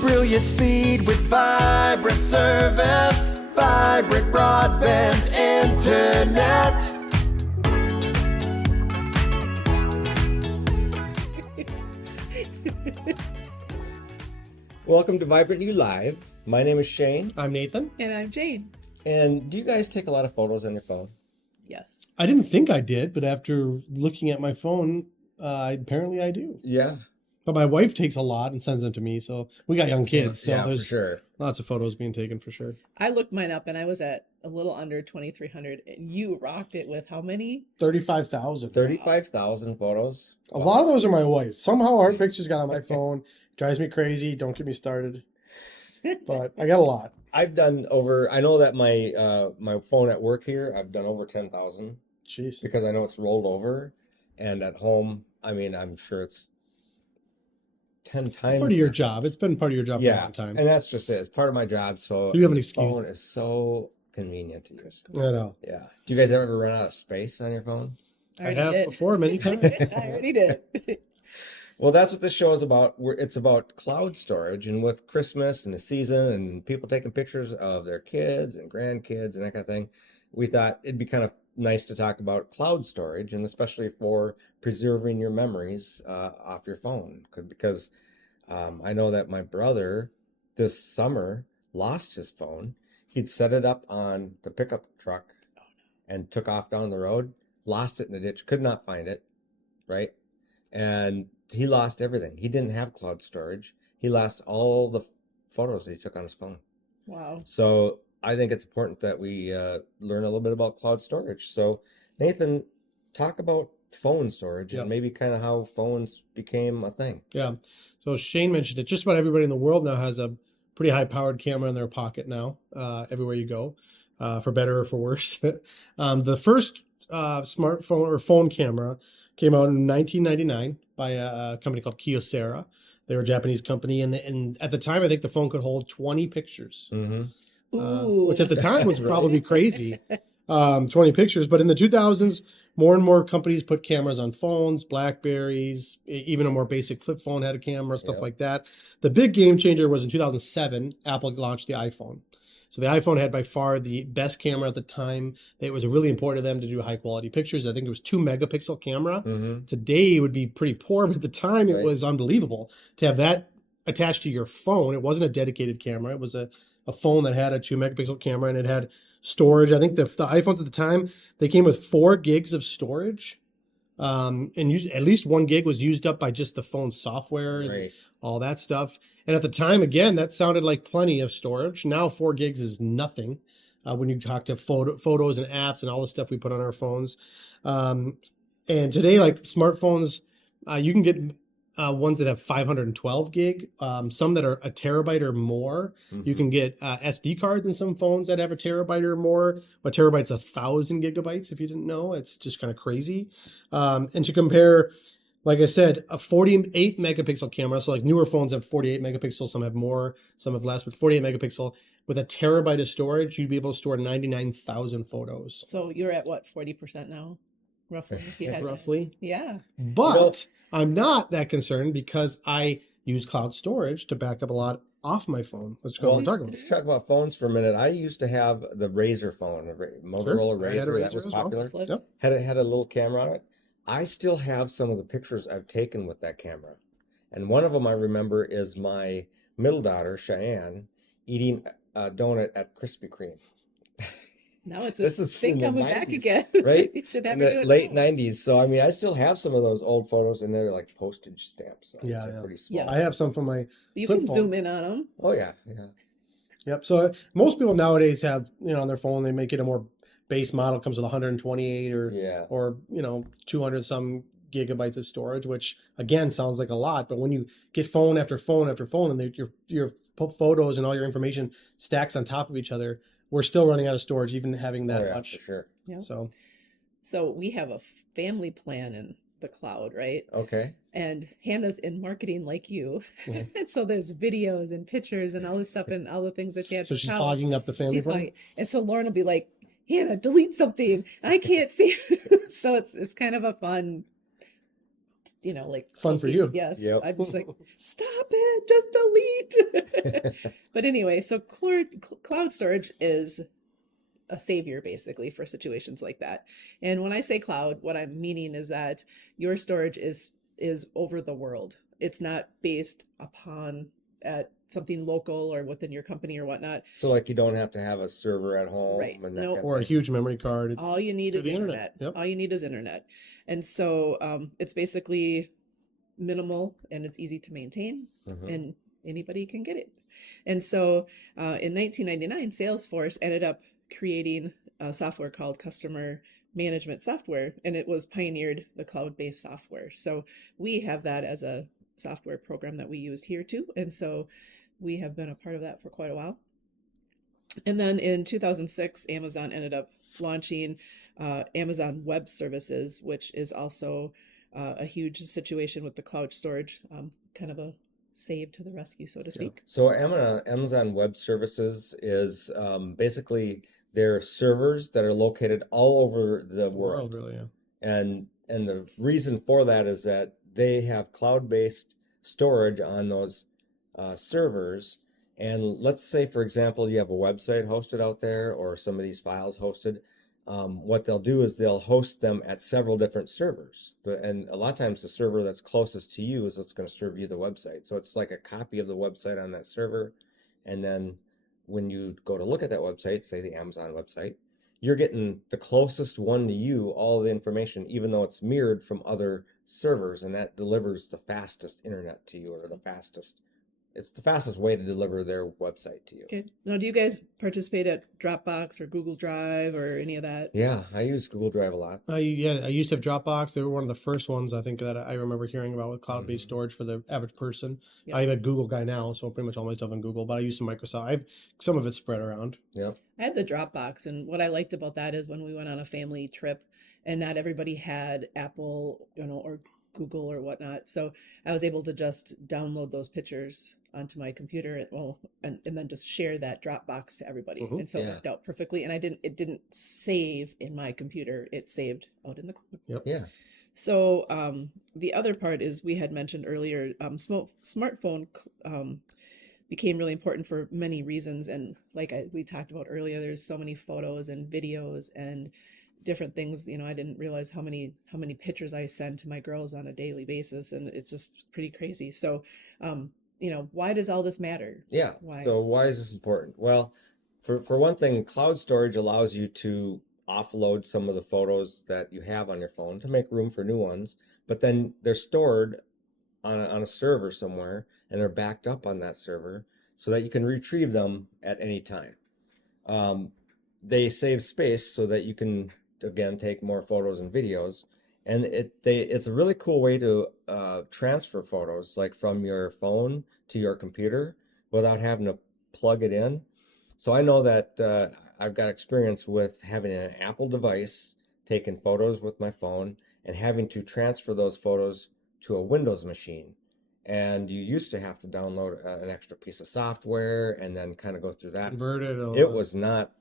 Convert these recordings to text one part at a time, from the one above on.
Brilliant speed with vibrant service. Vibrant broadband internet. Welcome to Vibrant U Live. My name is Shane. I'm Nathan. And I'm Jane. And do you guys take a lot of photos on your phone? Yes. I didn't think I did, but after looking at my phone, apparently I do. Yeah. But my wife takes a lot and sends them to me. So we got young kids. So yeah, there's for sure. lots of photos being taken for sure. I looked mine up and I was at a little under 2,300. And you rocked it with how many? 35,000. 35,000 photos. A lot of those are my wife's. Somehow our pictures got on my phone. Drives me crazy. Don't get me started. But I got a lot. I've done over, I know that my phone at work here, I've done over 10,000 Jeez. because I know it's rolled over. And at home, I mean, I'm sure it's 10 times. Part of your job. It's been part of your job for a Yeah. long time. And that's just it. It's part of my job. So You have an the excuse. phone is so convenient to use. I know. Yeah. Do you guys ever run out of space on your phone? I I already have did. before many times. I already did. Well, that's what this show is about. It's about cloud storage, and with Christmas and the season and people taking pictures of their kids and grandkids and that kind of thing, we thought it'd be kind of nice to talk about cloud storage, and especially for preserving your memories off your phone. Because I know that my brother this summer lost his phone. He'd set it up on the pickup truck and took off down the road, lost it in the ditch, could not find it, right? And he lost everything. He didn't have cloud storage. He lost all the photos that he took on his phone. Wow. So I think it's important that we learn a little bit about cloud storage. So Nathan, talk about phone storage Yep. and maybe kind of how phones became a thing. Yeah. So Shane mentioned it. Just about everybody in the world now has a pretty high-powered camera in their pocket now, everywhere you go, for better or for worse. The first smartphone or phone camera came out in 1999 by a company called Kyocera. They were a Japanese company, and at the time, I think the phone could hold 20 pictures, Mm-hmm. Ooh. which at the time was probably crazy. 20 pictures, but in the 2000s, more and more companies put cameras on phones, Blackberries, even a more basic flip phone had a camera, stuff Yep. like that. The big game changer was in 2007, Apple launched the iPhone. So the iPhone had by far the best camera at the time. It was really important to them to do high quality pictures. I think it was 2 megapixel camera. Mm-hmm. Today it would be pretty poor, but at the time it Right. was unbelievable to have that attached to your phone. It wasn't a dedicated camera. It was a phone that had a 2 megapixel camera, and it had storage. I think the iPhones at the time, they came with 4 gigs of storage. And at least 1 gig was used up by just the phone software and Right. all that stuff. And at the time, again, that sounded like plenty of storage. Now 4 gigs is nothing when you talk to photos and apps and all the stuff we put on our phones. And today, like smartphones, you can get ones that have 512 gig, some that are a terabyte or more. You Mhm. can get SD cards in some phones that have a terabyte or more. A terabyte's 1,000 gigabytes, if you didn't know. It's just kind of crazy. And to compare, like I said, a 48 megapixel camera. So like newer phones have 48 megapixels, some have more, some have less, but 48 megapixel with a terabyte of storage, you'd be able to store 99,000 photos. So you're at what, 40% now? Roughly. If you had to- Roughly. Yeah. But I'm not that concerned because I use cloud storage to back up a lot off my phone. Let's go Well, and talk about let's it. talk about phones for a minute. I used to have the Razr phone, Motorola I had a Razr. That Razr was as well. popular. Flip. Yep. Had a little camera on it. I still have some of the pictures I've taken with that camera. And one of them I remember is my middle daughter, Cheyenne, eating a donut at Krispy Kreme. Now it's This a is thing in the coming back 90s, again. right? You should have In me the do it late now. 90s. So, I mean, I still have some of those old photos, and they're like postage stamps. So Yeah, they're yeah. pretty small. Yeah. I have some from my You flip can phone. zoom in on them. Oh, yeah. Yeah. Yep. So most people nowadays have, on their phone, they make it a more base model, comes with 128 Yeah. or 200 some gigabytes of storage, which again sounds like a lot, but when you get phone after phone after phone and your photos and all your information stacks on top of each other, we're still running out of storage, even having that Oh, yeah, much. for sure. Yeah. So So we have a family plan in the cloud, right? Okay. And Hannah's in marketing like you. Mhm. And so there's videos and pictures and all this stuff and all the things that she had so for she's college. hogging up the family She's phone. like, and so Lauren will be like, Hannah, delete something. I can't see. So it's kind of a fun like Fun for you. Yes. Yep. I'm just like, stop it, just delete. But anyway, so cloud storage is a savior basically for situations like that. And when I say cloud, what I'm meaning is that your storage is over the world. It's not based upon at something local or within your company or whatnot. So like you don't have to have a server at home Right. and that No. kind Or a of thing. huge memory card. It's All you need through is the internet. Yep. All you need is internet. And so it's basically minimal and it's easy to maintain Mhm. and anybody can get it. And so in 1999, Salesforce ended up creating a software called customer management software, and it was pioneered the cloud-based software. So we have that as a software program that we used here too. And so we have been a part of that for quite a while. And then in 2006, Amazon ended up launching Amazon Web Services, which is also a huge situation with the cloud storage, kind of a save to the rescue, so to speak. So Amazon Web Services is basically their servers that are located all over the world. Really, yeah. And the reason for that is that they have cloud-based storage on those servers. And let's say, for example, you have a website hosted out there or some of these files hosted. What they'll do is they'll host them at several different servers. And a lot of times the server that's closest to you is what's going to serve you the website. So it's like a copy of the website on that server. And then when you go to look at that website, say the Amazon website, you're getting the closest one to you, all the information, even though it's mirrored from other servers, and that delivers the fastest internet to you, or it's the fastest way to deliver their website to you. Okay. Now, do you guys participate at Dropbox or Google Drive or any of that? Yeah, I use Google Drive a lot. I used to have Dropbox. They were one of the first ones I think that I remember hearing about with cloud-based Mhm. storage for the average person. Yep. I'm a Google guy now, so pretty much all my stuff on Google, but I use some Microsoft. Some of it's spread around. Yep. I had the Dropbox, and what I liked about that is when we went on a family trip, and not everybody had Apple, or Google or whatnot. So I was able to just download those pictures onto my computer, and then just share that Dropbox to everybody. Mhm. And so it Yeah. worked out perfectly. And it didn't save in my computer; it saved out in the cloud. Yeah. So the other part is we had mentioned earlier, smartphone became really important for many reasons. And like we talked about earlier, there's so many photos and videos and different things. I didn't realize how many pictures I send to my girls on a daily basis, and it's just pretty crazy. So, why does all this matter? Yeah. Why? So why is this important? Well, for one thing, cloud storage allows you to offload some of the photos that you have on your phone to make room for new ones, but then they're stored on a server somewhere, and they're backed up on that server so that you can retrieve them at any time. They save space so that you can, again, take more photos and videos. And it's a really cool way to transfer photos, like from your phone to your computer without having to plug it in. So I know that I've got experience with having an Apple device, taking photos with my phone, and having to transfer those photos to a Windows machine. And you used to have to download an extra piece of software and then kind of go through that. Convert it. It was not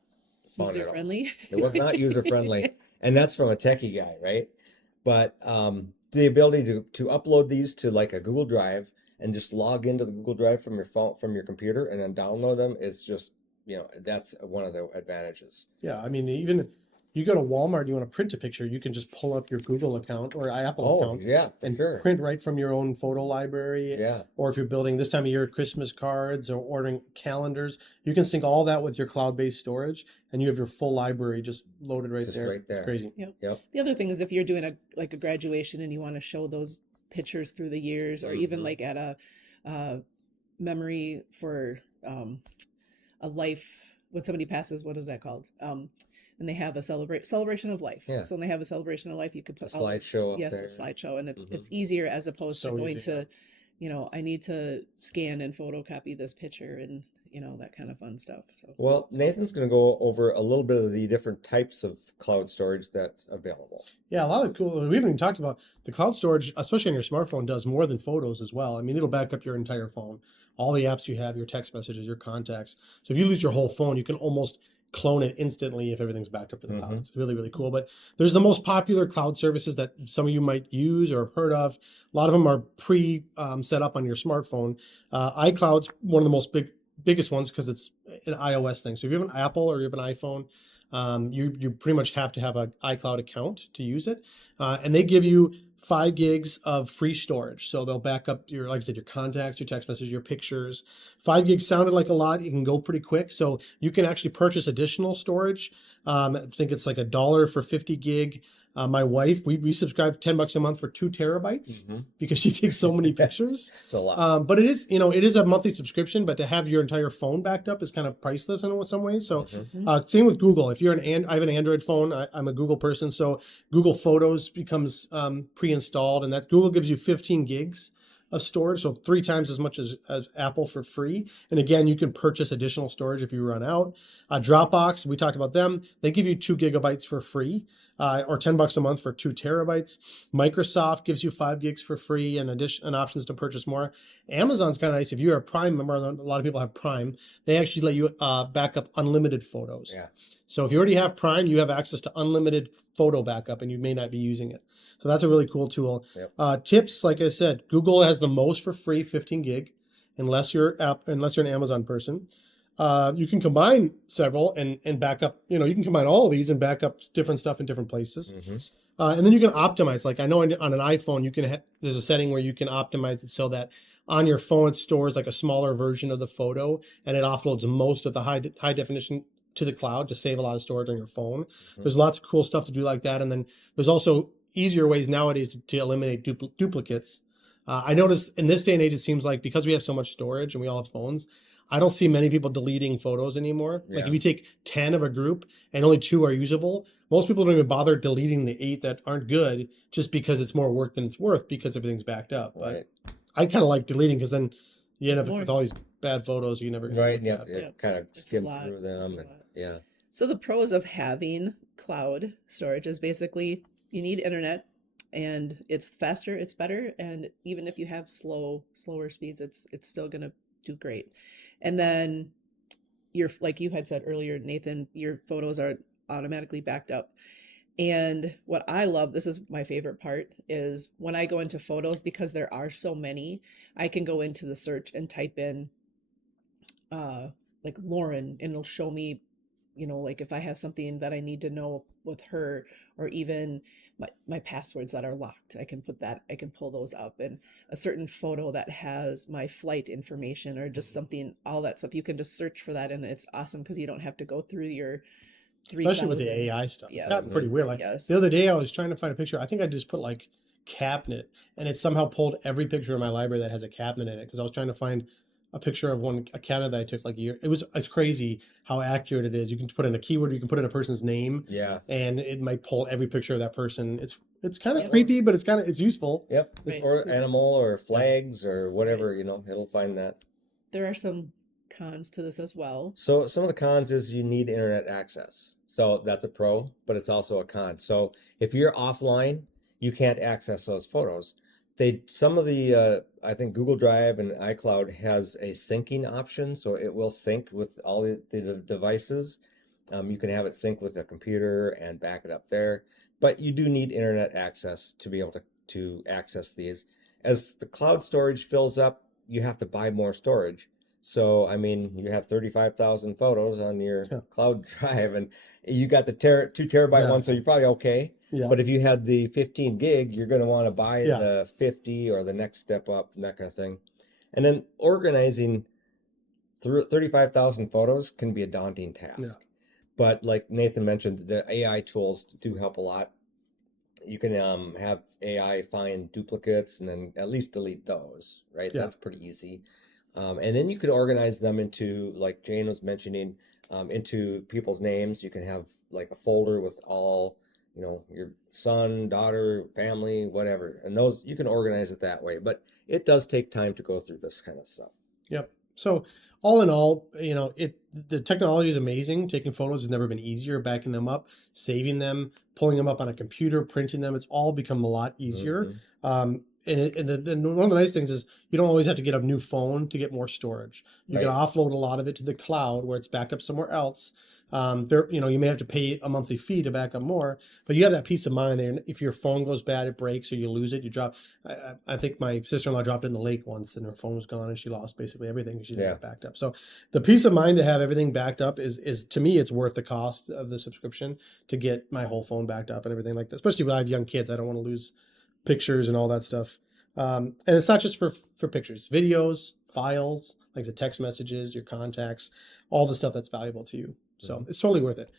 fun at User all. friendly. It was not user friendly, and that's from a techie guy, right? But the ability to upload these to like a Google Drive and just log into the Google Drive from your phone, from your computer, and then download them is just, that's one of the advantages. Yeah, I mean, even you go to Walmart, you want to print a picture, you can just pull up your Google account or Apple Oh, account yeah, for and sure. print right from your own photo library. Yeah. Or if you're building this time of year Christmas cards or ordering calendars, you can sync all that with your cloud-based storage, and you have your full library just loaded right Just there. right there. It's crazy. Yep. The other thing is if you're doing a graduation and you want to show those pictures through the years, or even Mhm. like at a memory for a life, when somebody passes, what is that called? And they have a celebration of life. Yeah. So when they have a celebration of life, you could The put all those- slideshow up yes, there. a slideshow, and it's Mhm. easier as opposed to So going easy, to, I need to scan and photocopy this picture and that kind of fun stuff. So Well, Nathan's going to go over a little bit of the different types of cloud storage that's available. Yeah, a lot of cool. We haven't even talked about the cloud storage, especially on your smartphone, does more than photos as well. I mean, it'll back up your entire phone, all the apps you have, your text messages, your contacts. So if you lose your whole phone, you can almost clone it instantly if everything's backed up to the cloud. Mhm. It's really, really cool. But there's the most popular cloud services that some of you might use or have heard of. A lot of them are set up on your smartphone. iCloud's one of the biggest ones because it's an iOS thing. So if you have an Apple or you have an iPhone, you pretty much have to have an iCloud account to use it. And they give you 5 gigs of free storage. So they'll back up your, like I said, your contacts, your text messages, your pictures. 5 gigs sounded like a lot. It can go pretty quick. So you can actually purchase additional storage. I think it's like $1 for 50 gig. My wife, we subscribe $10 a month for 2 terabytes because she takes so many pictures. It's a lot. But it is a monthly subscription, but to have your entire phone backed up is kind of priceless in some ways. So same with Google. If you're I have an Android phone, I'm a Google person. So Google Photos becomes pre-installed, and that Google gives you 15 gigs of storage, so 3 times as much as Apple for free. And again, you can purchase additional storage if you run out. Dropbox, we talked about them. They give you 2 gigabytes for free, or $10 a month for 2 terabytes. Microsoft gives you 5 gigs for free and options to purchase more. Amazon's kind of nice. If you're a Prime member, a lot of people have Prime, they actually let you back up unlimited photos. Yeah. So if you already have Prime, you have access to unlimited photo backup, and you may not be using it. So that's a really cool tool. Yep. Tips, like I said, Google has the most for free, 15 gig, unless you're an Amazon person. You can combine several and back up. You can combine all of these and back up different stuff in different places. And then you can optimize. Like I know on an iPhone, there's a setting where you can optimize it so that on your phone it stores like a smaller version of the photo, and it offloads most of the high definition to the cloud to save a lot of storage on your phone. There's lots of cool stuff to do like that. And then there's also easier ways nowadays to eliminate duplicates. I notice in this day and age, it seems like because we have so much storage and we all have phones, I don't see many people deleting photos anymore. Yeah. Like if you take 10 of a group and only 2 are usable, most people don't even bother deleting the 8 that aren't good just because it's more work than it's worth because everything's backed up. Right. But I kind of like deleting because then you end up More. with all these bad photos you never Right. look Yeah. at. Yep. Kind of It's a skim lot. through them. It's a And, lot. yeah. So the pros of having cloud storage is basically you need internet, and it's faster, it's better, and even if you have slower speeds, it's still gonna do great. And then like you had said earlier, Nathan, your photos are automatically backed up. And what I love, this is my favorite part, is when I go into photos, because there are so many, I can go into the search and type in like Lauren, and it'll show me, like if I have something that I need to know with her, or even my passwords that are locked, I can pull those up, and a certain photo that has my flight information or just something, all that stuff, you can just search for that, and it's awesome because you don't have to go through your 3,000. Especially with the AI stuff. Yes. It's gotten pretty weird. Like Yes. the other day I was trying to find a picture. I think I just put like cabinet, and it somehow pulled every picture in my library that has a cabinet in it because I was trying to find a picture of a cabinet that I took like a year. It's crazy how accurate it is. You can put in a keyword, you can put in a person's name, Yeah. and it might pull every picture of that person. It's kind of Yep. creepy, but it's useful. Yep. Right. Or animal or flags or whatever, it'll find that. There are some cons to this as well. So some of the cons is you need internet access. So that's a pro, but it's also a con. So if you're offline, you can't access those photos. Some of the I think Google Drive and iCloud has a syncing option, so it will sync with all the devices. You can have it sync with a computer and back it up there, but you do need internet access to be able to access these. As the cloud storage fills up, you have to buy more storage. So, I mean, you have 35,000 photos on your cloud drive, and you got the 2 terabyte one, so you're probably okay. Yeah. But if you had the 15 gig, you're going to want to buy Yeah. the 50 or the next step up, and that kind of thing. And then organizing through 35,000 photos can be a daunting task. Yeah. But like Nathan mentioned, the AI tools do help a lot. You can have AI find duplicates and then at least delete those, right? Yeah. That's pretty easy. And then you could organize them into, like Jane was mentioning, into people's names. You can have like a folder with all, your son, daughter, family, whatever. And those, you can organize it that way. But it does take time to go through this kind of stuff. Yep. So all in all, the technology is amazing. Taking photos has never been easier. Backing them up, saving them, pulling them up on a computer, printing them. It's all become a lot easier. Mhm. one of the nice things is you don't always have to get a new phone to get more storage. You can Right. offload a lot of it to the cloud where it's backed up somewhere else. You may have to pay a monthly fee to back up more, but you have that peace of mind there. And if your phone goes bad, it breaks, or you lose it, you drop. I think my sister-in-law dropped it in the lake once, and her phone was gone, and she lost basically everything. She didn't have it backed up. So the peace of mind to have everything backed up is to me, it's worth the cost of the subscription to get my whole phone backed up and everything like that. Especially when I have young kids, I don't want to lose pictures and all that stuff. And it's not just for pictures, videos, files, like the text messages, your contacts, all the stuff that's valuable to you. So it's totally worth it.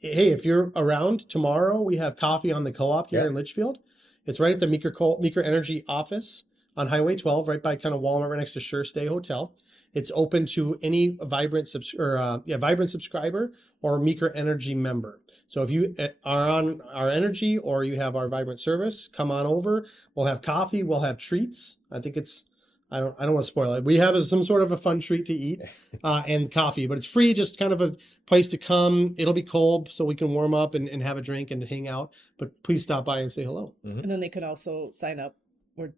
Hey, if you're around tomorrow, we have coffee on the co-op here in Litchfield. It's right at the Meeker Energy office on Highway 12, right by kind of Walmart, right next to Sure Stay Hotel. It's open to any Vibrant subscriber or Meeker Energy member. So if you are on our Energy or you have our Vibrant service, come on over. We'll have coffee. We'll have treats. I think I don't want to spoil it. We have some sort of a fun treat to eat and coffee, but it's free, just kind of a place to come. It'll be cold, so we can warm up and have a drink and hang out. But please stop by and say hello. Mm-hmm. And then they could also sign up or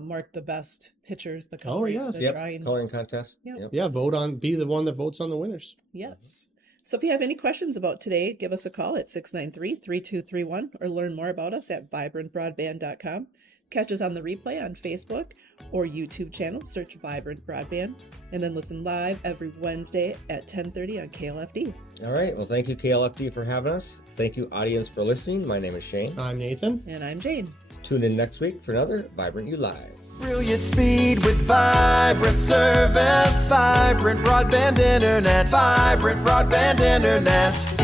mark the best pictures, the Oh, coloring, yes. the drawing. Coloring contest. Yep. Yeah, be the one that votes on the winners. Yes. So if you have any questions about today, give us a call at 693-3231 or learn more about us at vibrantbroadband.com. Catch us on the replay on Facebook or YouTube channel. Search Vibrant Broadband. And then listen live every Wednesday at 10:30 on KLFD. All right. Well, thank you, KLFD, for having us. Thank you, audience, for listening. My name is Shane. I'm Nathan. And I'm Jane. Tune in next week for another Vibrant You Live. Brilliant speed with vibrant service. Vibrant broadband internet. Vibrant broadband internet.